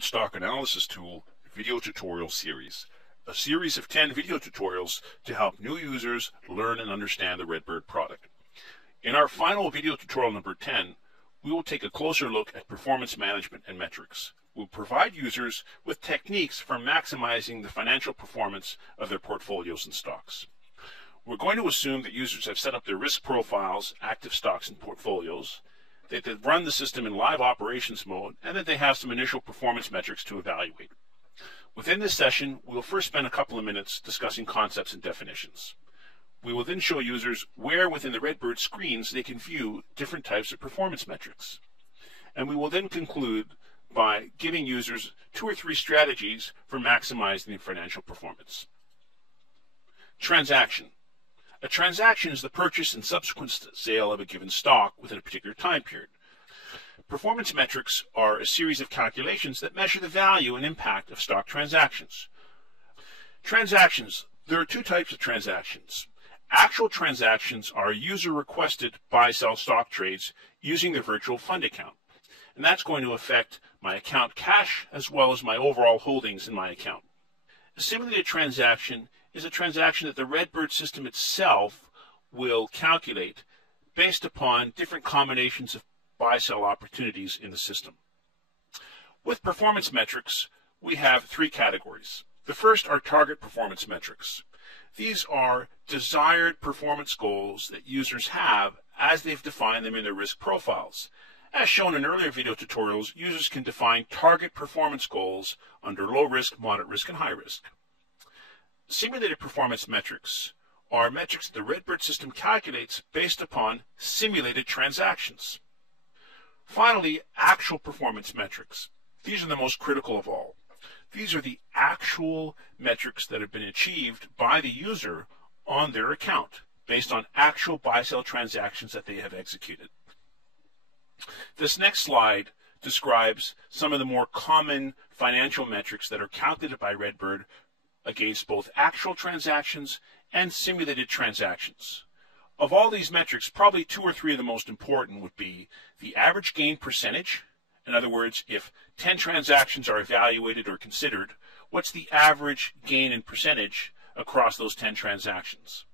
RedBird Stock Analysis Tool video tutorial series, a series of 10 video tutorials to help new users learn and understand the RedBird product. In our final video tutorial number 10, we will take a closer look at performance management and metrics. We'll provide users with techniques for maximizing the financial performance of their portfolios and stocks. We're going to assume that users have set up their risk profiles, active stocks, and portfolios, that they run the system in live operations mode, and that they have some initial performance metrics to evaluate. Within this session, we'll first spend a couple of minutes discussing concepts and definitions. We will then show users where within the RedBird screens they can view different types of performance metrics. And we will then conclude by giving users 2 or 3 strategies for maximizing their financial performance. Transaction. A transaction is the purchase and subsequent sale of a given stock within a particular time period. Performance metrics are a series of calculations that measure the value and impact of stock transactions. Transactions. There are 2 types of transactions. Actual transactions are user-requested buy-sell stock trades using the virtual fund account. And that's going to affect my account cash as well as my overall holdings in my account. A simulated transaction is a transaction that the RedBird system itself will calculate based upon different combinations of buy-sell opportunities in the system. With performance metrics, we have 3 categories. The first are target performance metrics. These are desired performance goals that users have as they've defined them in their risk profiles. As shown in earlier video tutorials, users can define target performance goals under low risk, moderate risk, and high risk. Simulated performance metrics are metrics that the RedBird system calculates based upon simulated transactions. Finally, actual performance metrics. These are the most critical of all. These are the actual metrics that have been achieved by the user on their account based on actual buy-sell transactions that they have executed. This next slide describes some of the more common financial metrics that are calculated by RedBird against both actual transactions and simulated transactions. Of all these metrics, probably 2 or 3 of the most important would be the average gain percentage. In other words, if 10 transactions are evaluated or considered, what's the average gain in percentage across those 10 transactions?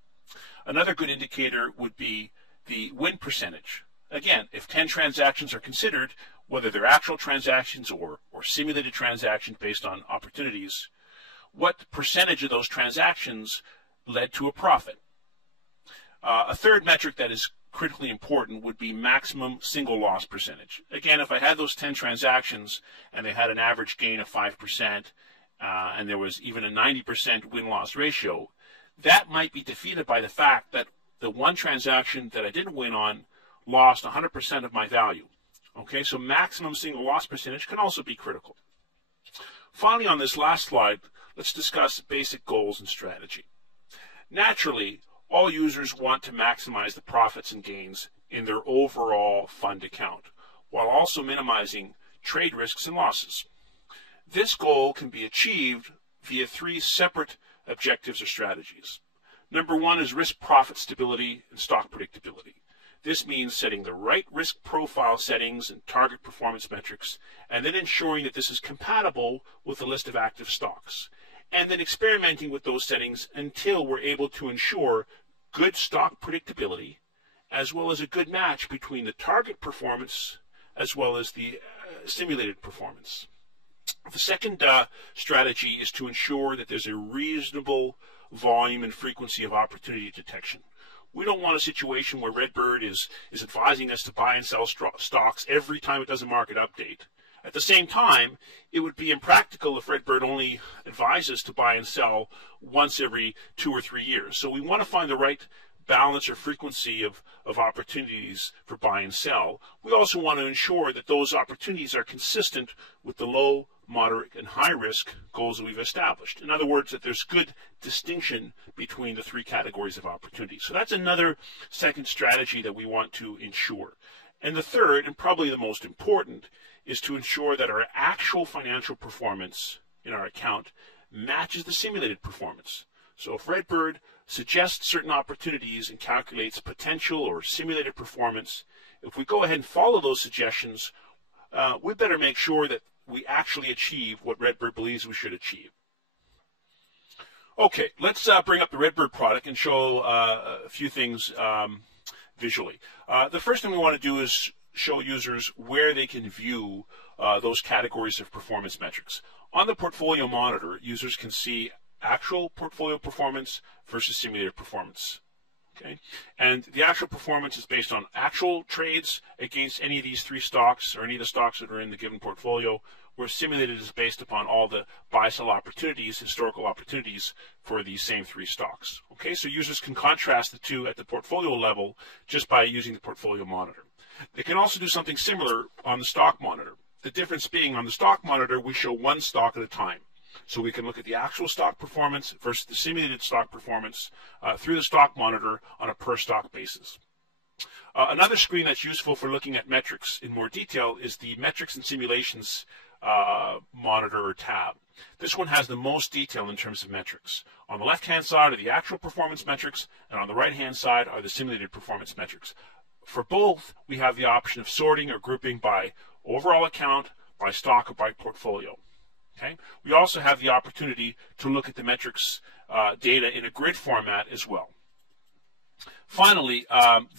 Another good indicator would be the win percentage. Again, if 10 transactions are considered, whether they're actual transactions or simulated transactions based on opportunities, what percentage of those transactions led to a profit? A third metric that is critically important would be maximum single loss percentage. Again, if I had those 10 transactions and they had an average gain of 5% and there was even a 90% win-loss ratio, that might be defeated by the fact that the one transaction that I didn't win on lost 100% of my value. Okay, so maximum single loss percentage can also be critical. Finally, on this last slide, let's discuss basic goals and strategy. Naturally, all users want to maximize the profits and gains in their overall fund account, while also minimizing trade risks and losses. This goal can be achieved via 3 separate objectives or strategies. Number 1 is risk-profit stability and stock predictability. This means setting the right risk profile settings and target performance metrics, and then ensuring that this is compatible with the list of active stocks, and then experimenting with those settings until we're able to ensure good stock predictability, as well as a good match between the target performance as well as the simulated performance. The second strategy is to ensure that there's a reasonable volume and frequency of opportunity detection. We don't want a situation where RedBird is advising us to buy and sell stocks every time it does a market update. At the same time, it would be impractical if RedBird only advises to buy and sell once every 2 or 3 years. So we want to find the right balance or frequency of opportunities for buy and sell. We also want to ensure that those opportunities are consistent with the low, moderate, and high risk goals that we've established. In other words, that there's good distinction between the 3 categories of opportunities. So that's another second strategy that we want to ensure. And the third, and probably the most important, is to ensure that our actual financial performance in our account matches the simulated performance. So if RedBird suggests certain opportunities and calculates potential or simulated performance, if we go ahead and follow those suggestions, we better make sure that we actually achieve what RedBird believes we should achieve. Okay, let's bring up the RedBird product and show a few things visually. The first thing we want to do is show users where they can view those categories of performance metrics. On the portfolio monitor, users can see actual portfolio performance versus simulated performance. Okay, and the actual performance is based on actual trades against any of these three stocks or any of the stocks that are in the given portfolio, where simulated is based upon all the buy-sell opportunities, historical opportunities for these same three stocks. Okay, so users can contrast the two at the portfolio level just by using the portfolio monitor. They can also do something similar on the stock monitor. The difference being on the stock monitor, we show one stock at a time. So we can look at the actual stock performance versus the simulated stock performance through the stock monitor on a per stock basis. Another screen that's useful for looking at metrics in more detail is the metrics and simulations monitor or tab. This one has the most detail in terms of metrics. On the left-hand side are the actual performance metrics, and on the right-hand side are the simulated performance metrics. For both, we have the option of sorting or grouping by overall account, by stock, or by portfolio. Okay. We also have the opportunity to look at the metrics data in a grid format as well. Finally,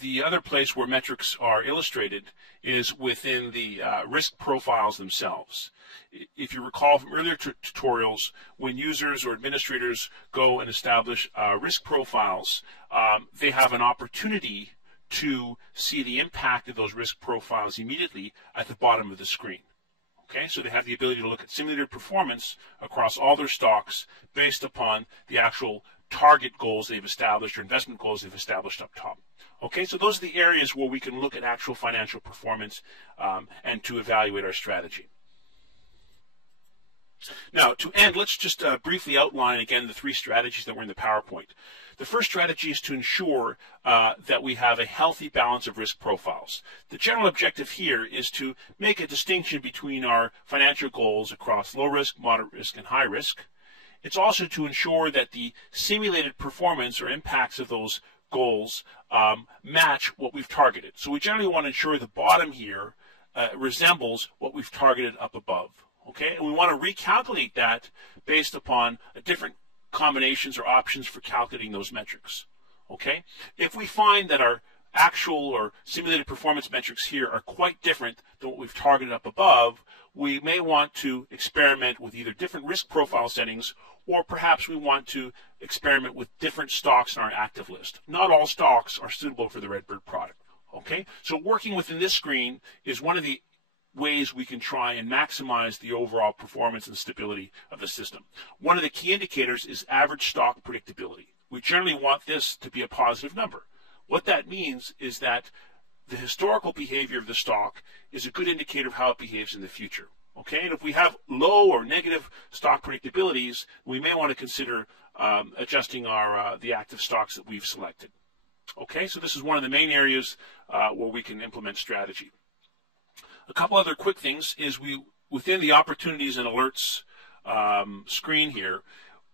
the other place where metrics are illustrated is within the risk profiles themselves. If you recall from earlier tutorials, when users or administrators go and establish risk profiles, they have an opportunity to see the impact of those risk profiles immediately at the bottom of the screen. Okay, so they have the ability to look at simulated performance across all their stocks based upon the actual target goals they've established or investment goals they've established up top. Okay, so those are the areas where we can look at actual financial performance and to evaluate our strategy. Now, to end, let's just briefly outline again the three strategies that were in the PowerPoint. The first strategy is to ensure that we have a healthy balance of risk profiles. The general objective here is to make a distinction between our financial goals across low risk, moderate risk, and high risk. It's also to ensure that the simulated performance or impacts of those goals match what we've targeted. So we generally want to ensure the bottom here resembles what we've targeted up above. Okay, and we want to recalculate that based upon different combinations or options for calculating those metrics. Okay, if we find that our actual or simulated performance metrics here are quite different than what we've targeted up above, we may want to experiment with either different risk profile settings, or perhaps we want to experiment with different stocks in our active list. Not all stocks are suitable for the RedBird product. Okay, so working within this screen is one of the ways we can try and maximize the overall performance and stability of the system. One of the key indicators is average stock predictability. We generally want this to be a positive number. What that means is that the historical behavior of the stock is a good indicator of how it behaves in the future. Okay, and if we have low or negative stock predictabilities, we may want to consider adjusting our the active stocks that we've selected. Okay, so this is one of the main areas where we can implement strategy. A couple other quick things is within the opportunities and alerts screen here,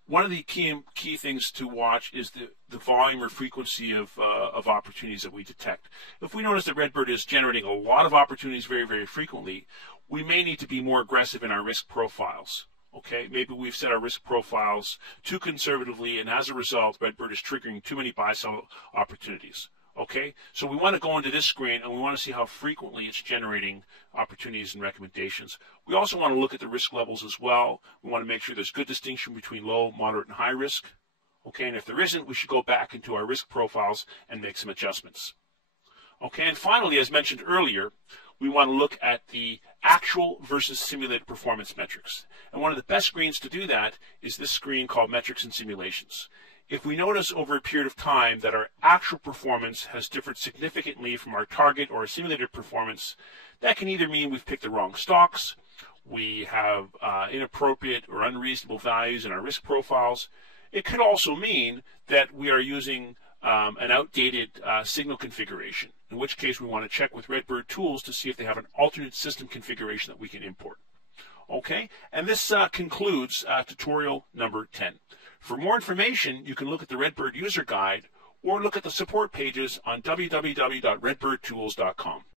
one of the key things to watch is the volume or frequency of opportunities that we detect. If we notice that RedBird is generating a lot of opportunities very, very frequently, we may need to be more aggressive in our risk profiles. Okay, maybe we've set our risk profiles too conservatively, and as a result, RedBird is triggering too many buy-sell opportunities. Okay, so we want to go into this screen and we want to see how frequently it's generating opportunities and recommendations. We also want to look at the risk levels as well. We want to make sure there's good distinction between low, moderate, and high risk. Okay, and if there isn't, we should go back into our risk profiles and make some adjustments. Okay, and finally, as mentioned earlier, we want to look at the actual versus simulated performance metrics. And one of the best screens to do that is this screen called Metrics and Simulations. If we notice over a period of time that our actual performance has differed significantly from our target or simulated performance, that can either mean we've picked the wrong stocks, we have inappropriate or unreasonable values in our risk profiles. It could also mean that we are using an outdated signal configuration, in which case we want to check with RedBird tools to see if they have an alternate system configuration that we can import. Okay, and this concludes tutorial number 10. For more information, you can look at the RedBird user guide or look at the support pages on www.redbirdtools.com.